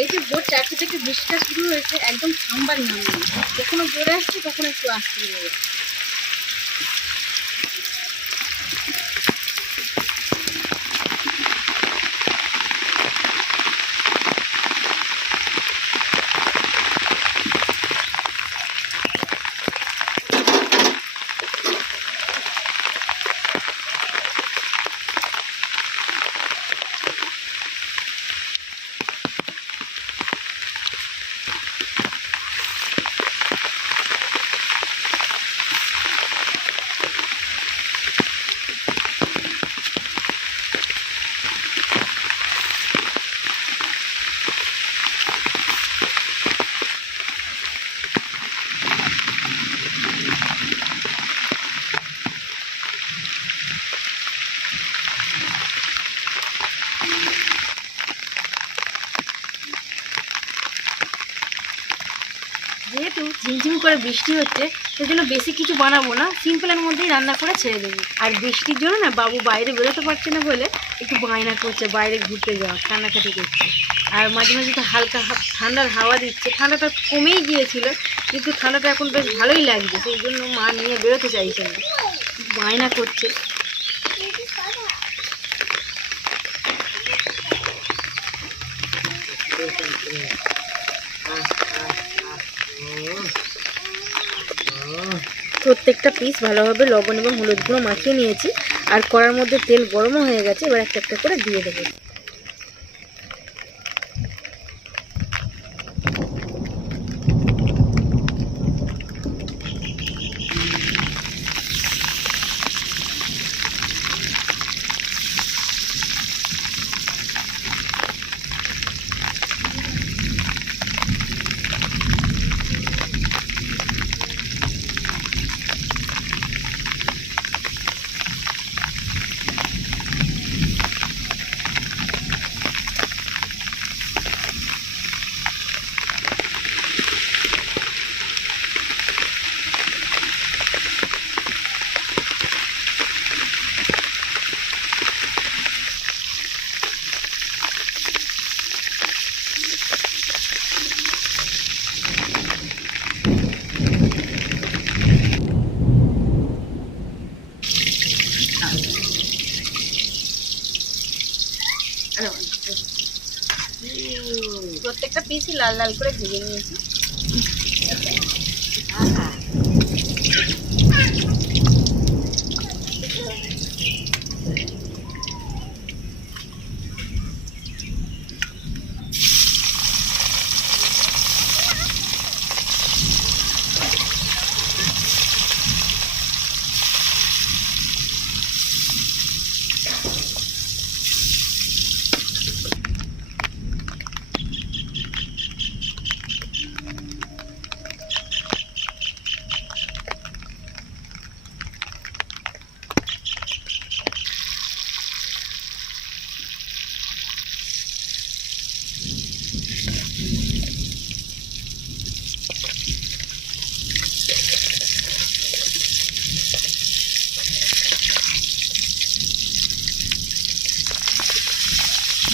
এই যে ভোর 4টে থেকে বৃষ্টিটা শুরু হয়েছে, একদম থামবার নাম নেই। কখনো জোরে আসছে, কখনো একটু আসতে হবে। যেহেতু ঝিমঝিম করে বৃষ্টি হচ্ছে, সেজন্য বেশি কিছু বানাবো না, সিম্পলের মধ্যেই রান্না করে ছেড়ে দেবো। আর বৃষ্টির জন্য না বাবু বাইরে বেরোতে পারছে না বলে একটু বায়না করছে বাইরে ঘুরতে যাওয়া, কান্নাকাটি করছে। আর মাঝে মাঝে তো হালকা ঠান্ডার হাওয়া দিচ্ছে, ঠান্ডাটা কমেই গিয়েছিল, কিন্তু ঠান্ডাটা এখন বেশ ভালোই লাগছে, সেই জন্য মা নিয়ে বেরোতে চাইছে না, বায়না করছে। প্রত্যেকটা পিস ভালোভাবে লবণ এবং হলুদ গুঁড়ো মাখিয়ে নিয়েছি, আর কড়ার মধ্যে তেল গরমও হয়ে গেছে। এবার একটা একটা করে দিয়ে দেবো। প্রত্যেকটা পিসই লাল লাল করে ভেজে নিয়েছি।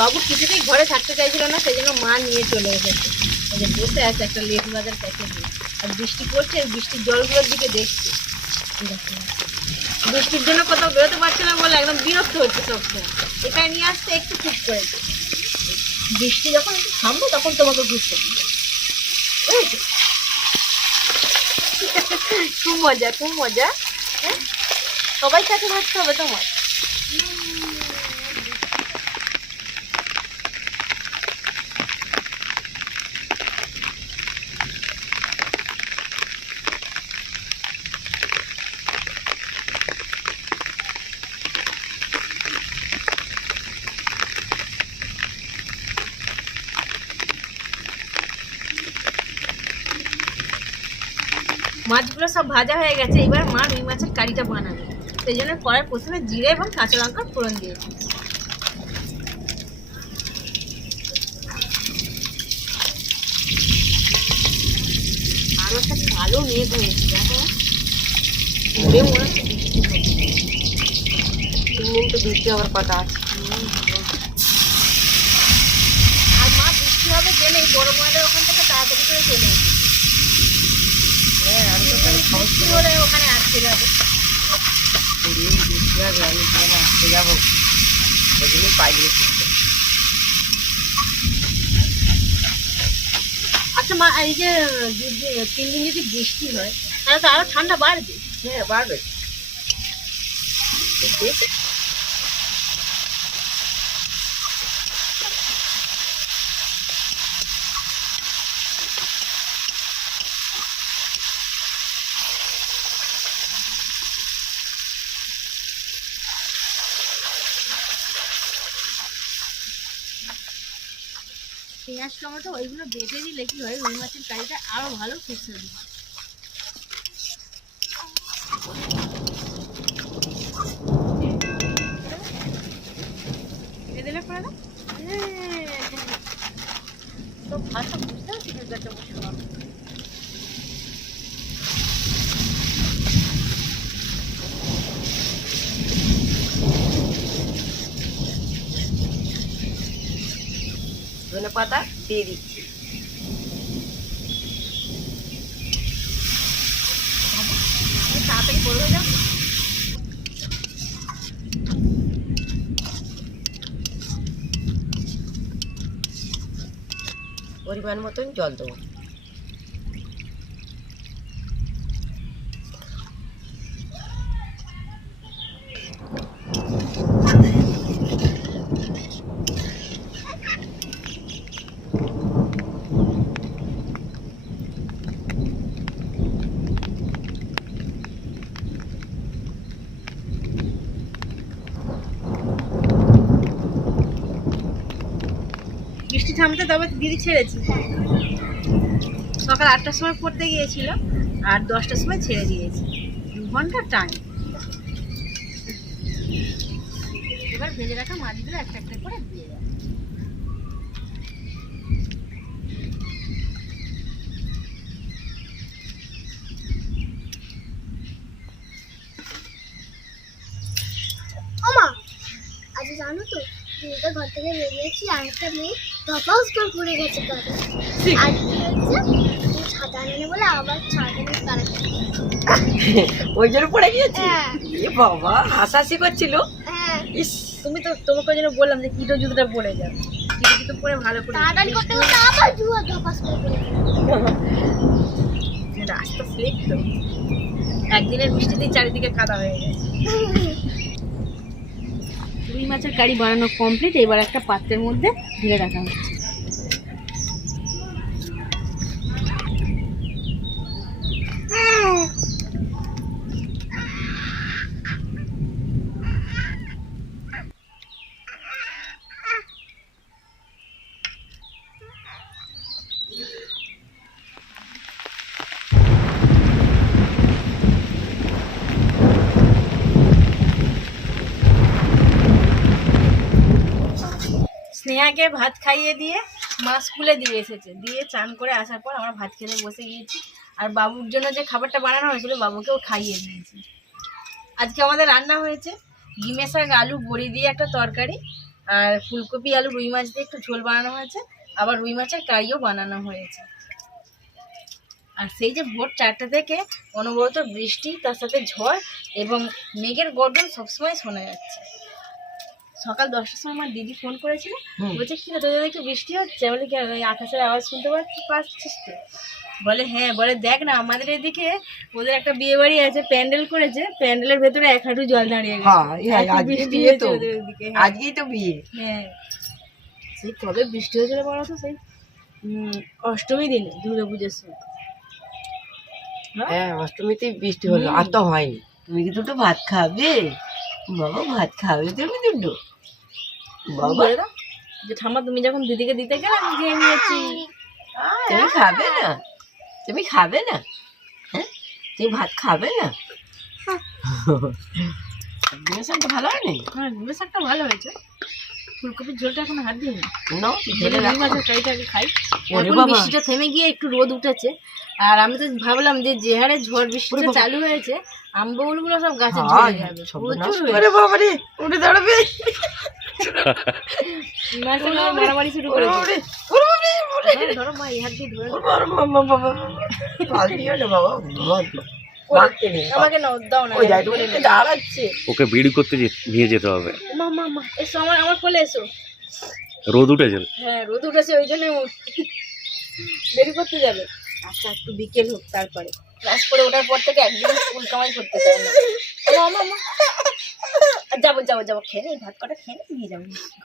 বাবু কিছুতেই ঘরে থাকতে চাইছিল না, সেই জন্য মা নিয়ে চলে এসেছে। বসে আছে একটা লেবু বাজার প্যাকেট নিয়ে, আর বৃষ্টি পড়ছে, বৃষ্টির জলগুলোর দিকে দেখছে। বৃষ্টির জন্য কোথাও বেরোতে পারছে না বলে একদম বিরক্ত হচ্ছে সবসময়। এখানে নিয়ে আসতে একটু ঠিক করেছে, বৃষ্টি যখন একটু থামবো তখন তোমাকে ঘুরতে দিবে। খুব মজা, খুব মজা। হ্যাঁ, সবাই সাথে থাকতে হবে তোমার। মাছগুলো সব ভাজা হয়ে গেছে, এবার মা রুই মাছের কারিটা বানাবে। সেই জন্য কড়াই প্রথমে জিরে এবং কাঁচা লঙ্কা ফোড়ন দিয়েছি। আরো একটা কালো মেঘ হয়েছে, দেখো মনে হচ্ছে বৃষ্টি হবে। 3 দিন তো বৃষ্টি হওয়ার কথা আছে। আর মা বৃষ্টি হবে জেনেই বড় মাদের ওখান থেকে তাড়াতাড়ি করে চলে এসেছে। হ্যাঁ, আমি তো তাহলে বৃষ্টি হলে ওখানে আটকে যাবে। বৃষ্টি হবে, আমি তাহলে আসতে যাবো, ওই জন্যই পাইনি। আচ্ছা মা, এই যে 3 দিন যদি বৃষ্টি হয় তাহলে তো আরো ঠান্ডা বাড়বে। হ্যাঁ, বাড়বে। পেঁয়াজ টমেটো ওইগুলো বেটে দিলে কি হয়, রুই মাছের কারিটা আরো ভালো সুস্বাদু হয়। দিলে পরে না তো ভাতটা বুঝতে পারছি না, একটা মশলা ধনে পাতা দিয়ে দিচ্ছি। তাড়াতাড়ি করে যাও। পরিমাণ মতন জল দেবো। বৃষ্টি থামতে তবে দিদি ছেড়েছি। সকাল 8টার সময় পড়তে গিয়েছিল আর 10টার সময় ছেড়ে দিয়েছি, 2 ঘন্টা টাইম। এবার ভেজে রাখা মাছগুলো একটা একটা করে দিয়ে দেয়। ওমা, আজ জানো তো মেয়েটা ঘর থেকে বেরিয়েছি, আর একটা মেয়ে ধপাস করে পড়ে গেছে কাদা। আর কি হচ্ছে, ছাতা আনে বলে আবার ছাতা নিয়ে তারা ওই জন্য পড়ে গিয়েছি। হ্যাঁ এ বাবা, হাসাহাসি করছিল। হ্যাঁ, ইস, তোমাকে ওই জন্য বললাম যে কিটো জুতোটা পরে যাবে, কিটো জুতো পরে ভালো করে তাড়াতাড়ি করতে করতে আবার জুয়া ধপাস করে পড়ে গেছে। রাস্তা স্লিপ তো, একদিনের বৃষ্টিতেই চারিদিকে কাদা হয়ে গেছে। রুই মাছের কারি বানানো কমপ্লিট, এবার একটা পাত্রের মধ্যে ঢেলে রাখা হচ্ছে। স্নেহাকে ভাত খাইয়ে দিয়ে মা স্কুলে দিয়ে এসেছে, দিয়ে চান করে আসার পর আমরা ভাত খেতে বসে গিয়েছি। আর বাবুর জন্য যে খাবারটা বানানো হয়েছিল বাবুকেও খাইয়ে দিয়েছি। আজকে আমাদের রান্না হয়েছে ডিমের শাক, আলু বড়ি দিয়ে একটা তরকারি, আর ফুলকপি আলু রুই মাছ দিয়ে একটু ঝোল বানানো হয়েছে, আবার রুই মাছের কারিও বানানো হয়েছে। আর সেই যে ভোর 4টা থেকে অনবরত বৃষ্টি, তার সাথে ঝড় এবং মেঘের গর্জন সবসময় শোনা যাচ্ছে। সকাল 10টার সময় আমার দিদি ফোন করেছিল, বলছে কি রে তোদের একটু বৃষ্টি হচ্ছে, বলে কি আকাশের আওয়াজ শুনতে পাচ্ছিস তো? বলে হ্যাঁ, বলে দেখ না আমাদের এদিকে ওদের একটা বিয়ে বাড়ি আছে, প্যান্ডেল করেছে, প্যান্ডেলের ভেতরে 1 হাঁটু জল দাঁড়িয়ে গেছে। আজকেই তো বিয়ে। হ্যাঁ, সেই কবে বৃষ্টি হয়েছিল বলো তো, সেই অষ্টমী দিনে দুর্গাপুজোর সময়। হ্যাঁ, অষ্টমীতেই বৃষ্টি হলো, আর তো হয়নি। তুমি কি দুটো ভাত খাবে বাবা? ভাত খাবে তুমি দুটো বাবা? যে ঠাম্মা তুমি যখন দিদিকে দিতে গেলে আমি খেয়ে নিয়েছি। তুমি খাবে না? তুমি খাবে না? হ্যাঁ, তুমি ভাত খাবে না? ডিমের শাকটা ভালো হয়নি? হ্যাঁ ডিমের শাকটা ভালো হয়েছে, ফুলকপির ঝোলটা এখন হাত দিইনি। নাও, ঢেলে রাখো। মাছের ফ্রাইটা আগে খাই। ওরে এখন বাবা। বৃষ্টিটা থেমে গিয়ে একটু রোদ উঠেছে, আর আমি তো ভাবলাম যে হারে ঝড় বৃষ্টিটা ওরে বাবা। চালু হয়েছে আম বউলগুলো সব গাছে হায়, ঝরে যাবে, সর্বনাশ প্রচুর করে বাবারে, উঠে দাঁড়াবে। মাছের মারামারি শুরু করে ওরে, ওরে বাবারে, ওরে। ধরো মা এই হাত দিয়ে ধরে ওরে বাবা, বাবা, পাল দিও না বাবা, মারতে নেই। আমাকে নাও, দাও না। ওই যাই উঠে দাঁড়াচ্ছে। ওকে বিড়ি করতে নিয়ে যেতে হবে। মা মা মা এসো, আমার কোলে এসো। রোদ উঠেছে। হ্যাঁ রোদ উঠেছে, ওই জন্য দেরি করতে যাবে। আচ্ছা একটু বিকেল হোক, তারপরে ক্লাস করে ওঠার পর থেকে একদম স্কুল কামাই করতে চায় না। যাবো যাবো যাবো, খেয়ে নে, ভাত কটা খেয়ে নিয়ে যাবো ঘুরতে।